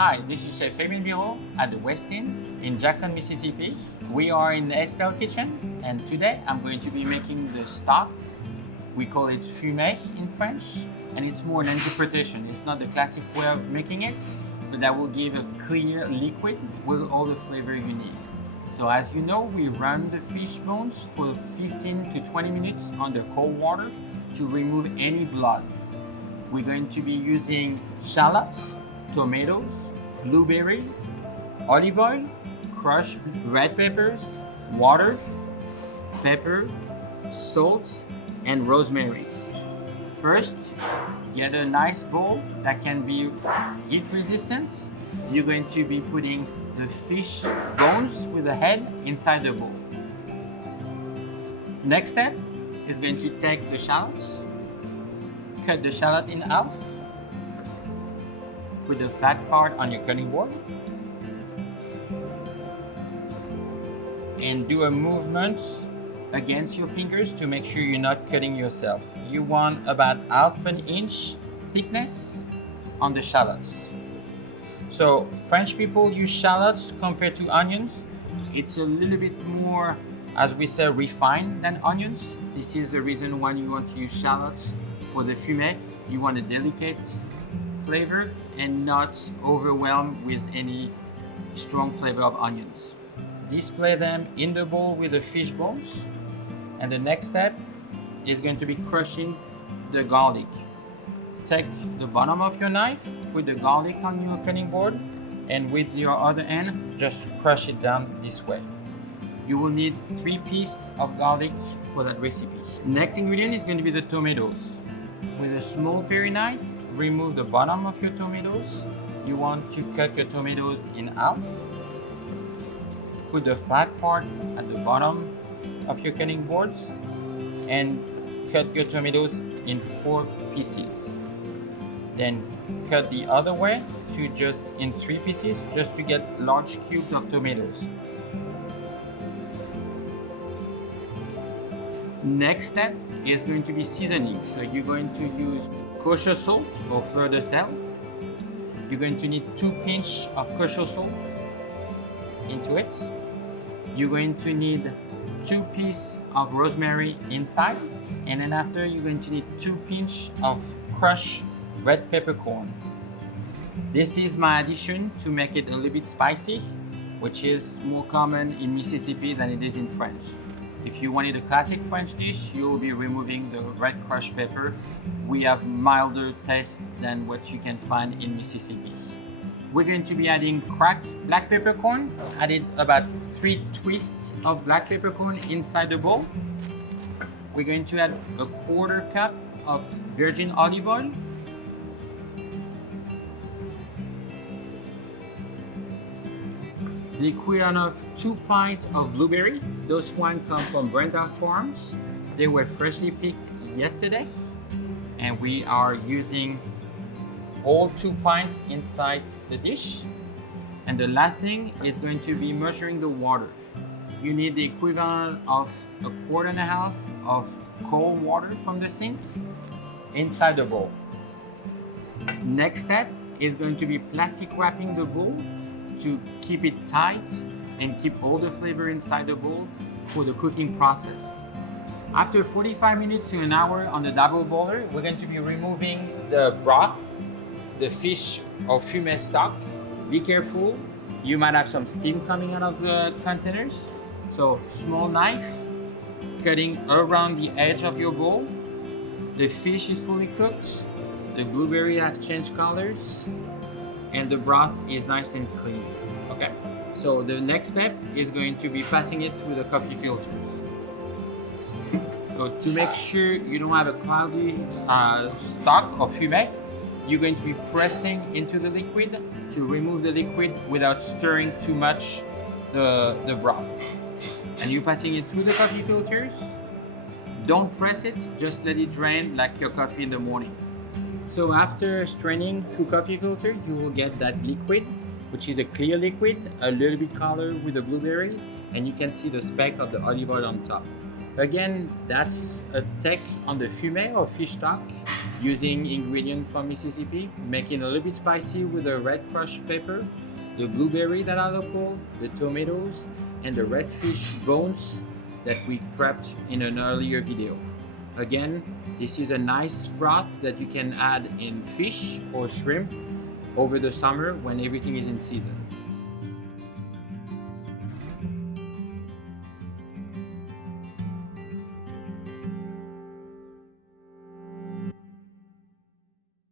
Hi, this is Chef Fabien Biraud at the West Inn in Jackson, Mississippi. We are in Estelle Kitchen, and today I'm going to be making the stock. We call it Fumet in French, and it's more an interpretation. It's not the classic way of making it, but that will give a clear liquid with all the flavor you need. So as you know, we run the fish bones for 15 to 20 minutes under cold water to remove any blood. We're going to be using shallots, tomatoes, blueberries, olive oil, crushed red peppers, water, pepper, salt, and rosemary. First, get a nice bowl that can be heat resistant. You're going to be putting the fish bones with the head inside the bowl. Next step is going to take the shallots, cut the shallot in half, put the flat part on your cutting board, and do a movement against your fingers to make sure you're not cutting yourself. You want about half an inch thickness on the shallots. So French people use shallots compared to onions. It's a little bit more, as we say, refined than onions. This is the reason why you want to use shallots for the fumet. You want a delicate flavor and not overwhelmed with any strong flavor of onions. Display them in the bowl with the fish bones. And the next step is going to be crushing the garlic. Take the bottom of your knife, put the garlic on your cutting board, and with your other hand, just crush it down this way. You will need 3 pieces of garlic for that recipe. Next ingredient is going to be the tomatoes. With a small paring knife, remove the bottom of your tomatoes. You want to cut your tomatoes in half. Put the flat part at the bottom of your cutting boards and cut your tomatoes in 4 pieces. Then cut the other way to just in 3 pieces, just to get large cubes of tomatoes. Next step is going to be seasoning. So you're going to use kosher salt or fleur de sel. You're going to need 2 pinches of kosher salt into it. You're going to need 2 pieces of rosemary inside, and then after you're going to need 2 pinches of crushed red peppercorn. This is my addition to make it a little bit spicy, which is more common in Mississippi than it is in French. If you wanted a classic French dish, you'll be removing the red crushed pepper. We have milder taste than what you can find in Mississippi. We're going to be adding cracked black peppercorn. Added about 3 twists of black peppercorn inside the bowl. We're going to add a 1/4 cup of virgin olive oil. The equivalent of 2 pints of blueberry. Those ones come from Brenda Farms. They were freshly picked yesterday, and we are using all 2 pints inside the dish. And the last thing is going to be measuring the water. You need the equivalent of a 1.5 quart of cold water from the sink inside the bowl. Next step is going to be plastic wrapping the bowl to keep it tight and keep all the flavor inside the bowl for the cooking process. After 45 minutes to an hour on the double boiler, we're going to be removing the broth, the fish or fumet stock. Be careful, you might have some steam coming out of the containers. So small knife, cutting around the edge of your bowl. The fish is fully cooked, the blueberry has changed colors, and the broth is nice and clean. Okay, so the next step is going to be passing it through the coffee filters. So to make sure you don't have a cloudy stock or fumet, you're going to be pressing into the liquid to remove the liquid without stirring too much the broth. And you're passing it through the coffee filters. Don't press it, just let it drain like your coffee in the morning. So after straining through coffee filter, you will get that liquid, which is a clear liquid, a little bit colored with the blueberries, and you can see the speck of the olive oil on top. Again, that's a take on the fumet or fish stock using ingredients from Mississippi, making a little bit spicy with the red crushed pepper, the blueberry that are local, the tomatoes, and the red fish bones that we prepped in an earlier video. Again, this is a nice broth that you can add in fish or shrimp over the summer when everything is in season.